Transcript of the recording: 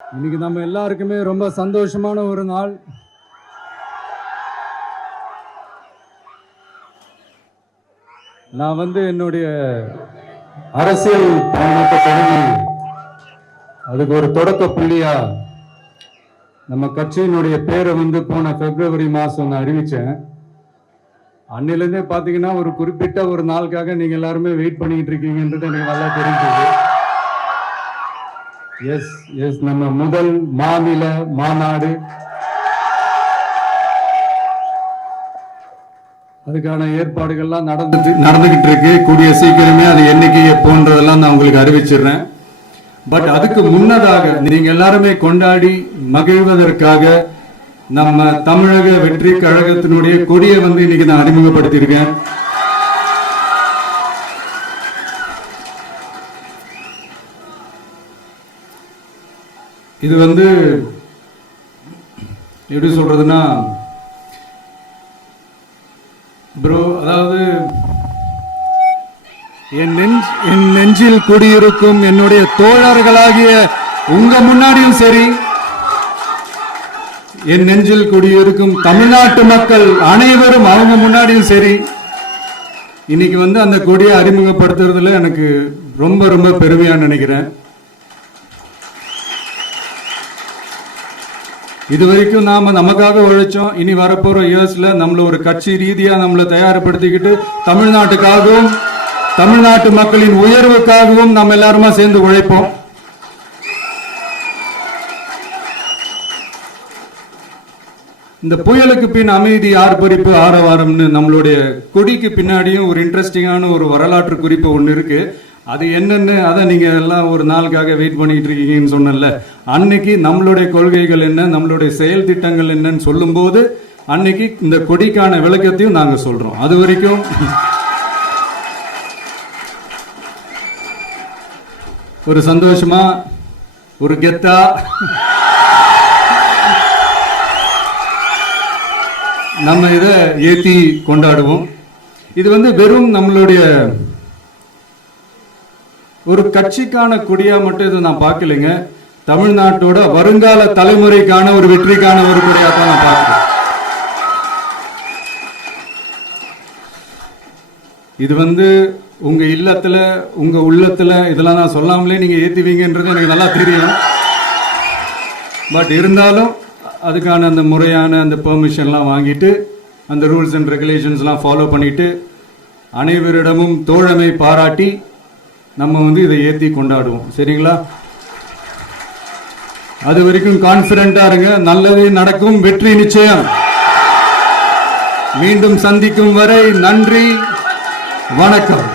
இன்னைக்கு நம்ம எல்லாருக்குமே ரொம்ப சந்தோஷமான ஒரு நாள். நான் என்னுடைய அரசியல் பயணத்தை தொடங்கி அதுக்கு ஒரு தொடக்க புள்ளியா நம்ம கட்சியினுடைய பேரை போன பிப்ரவரி மாசம் நான் அறிவிச்சேன். அன்னிலிருந்தே பாத்தீங்கன்னா ஒரு குறிப்பிட்ட ஒரு நாளுக்காக நீங்க எல்லாருமே வெயிட் பண்ணிட்டு இருக்கீங்கன்றது எனக்கு நல்லா தெரிஞ்சது. எஸ் நம்ம முதல் மாநில மாநாடு, அதுக்கான ஏற்பாடுகள்லாம் நடந்துகிட்டு இருக்கு. கூடிய சீக்கிரமே அது என்னைக்கு எப்போன்றதெல்லாம் நான் உங்களுக்கு அறிவிச்சிடுறேன். பட் அதுக்கு முன்னதாக நீங்க எல்லாருமே கொண்டாடி மகிழ்வதற்காக நம்ம தமிழக வெற்றி கழகத்தினுடைய கொடியை இன்னைக்கு நான் அறிமுகப்படுத்தியிருக்கேன். இது எப்படி சொல்றதுன்னா ப்ரோ, அதாவது என் நெஞ்சில் குடியிருக்கும் என்னுடைய தோழர்களாகிய உங்க முன்னாடியும் சரி, என் நெஞ்சில் குடியிருக்கும் தமிழ்நாட்டு மக்கள் அனைவரும் அவங்க முன்னாடியும் சரி, இன்னைக்கு அந்த கொடியை அறிமுகப்படுத்துறதுல எனக்கு ரொம்ப ரொம்ப பெருமையா நினைக்கிறேன். இதுவரைக்கும் நாம நமக்காக உழைச்சோம். இனி வரப்போற இயர்ஸ்ல நம்மள ஒரு கட்சி ரீதியா நம்மளை தயார்படுத்திக்கிட்டு தமிழ்நாட்டுக்காகவும் தமிழ்நாட்டு மக்களின் உயர்வுக்காகவும் நம்ம எல்லாருமா சேர்ந்து உழைப்போம். இந்த புயலுக்கு பின் அமைதி ஆர்ப்பரிப்பு ஆரவாரம்னு நம்மளுடைய கொடிக்கு பின்னாடியும் ஒரு இன்ட்ரெஸ்டிங்கான ஒரு வரலாற்று குறிப்பு ஒன்று இருக்கு. அது என்னன்னு அதை நீங்க எல்லாம் ஒரு நாளுக்காக வெயிட் பண்ணிட்டு இருக்கீங்கன்னு சொன்னல, அன்னைக்கு நம்மளுடைய கொள்கைகள் என்ன, நம்மளுடைய செயல் திட்டங்கள் என்னன்னு சொல்லும் போது அன்னைக்கு இந்த கொடிக்கான விளக்கத்தையும் நாங்க சொல்றோம். அது வரைக்கும் ஒரு சந்தோஷமா ஒரு கெத்தா நம்ம இதை ஏத்தி கொண்டாடுவோம். இது வெறும் நம்மளுடைய ஒரு கட்சிக்கான கொடியா மட்டும் இதை நான் பார்க்கலைங்க. தமிழ்நாட்டோட வருங்கால தலைமுறைக்கான ஒரு வெற்றிக்கான ஒரு கொடியா தான் நான் பார்க்கிறேன். இது உங்க இல்லத்துல உங்க உள்ளத்துல இதெல்லாம் நான் சொல்லாமலே நீங்க ஏத்துவீங்கன்றது எனக்கு நல்லா தெரியும். பட் இருந்தாலும் அதுக்கான அந்த முறையான அந்த பெர்மிஷன்லாம் வாங்கிட்டு அந்த ரூல்ஸ் அண்ட் ரெகுலேஷன்ஸ்லாம் ஃபாலோ பண்ணிட்டு அனைவரிடமும் தோழமை பாராட்டி நம்ம இதை ஏற்றி கொண்டாடுவோம். சரிங்களா? அது வரைக்கும் கான்பிடண்டா இருங்க. நல்லதே நடக்கும். வெற்றி நிச்சயம். மீண்டும் சந்திக்கும் வரை நன்றி, வணக்கம்.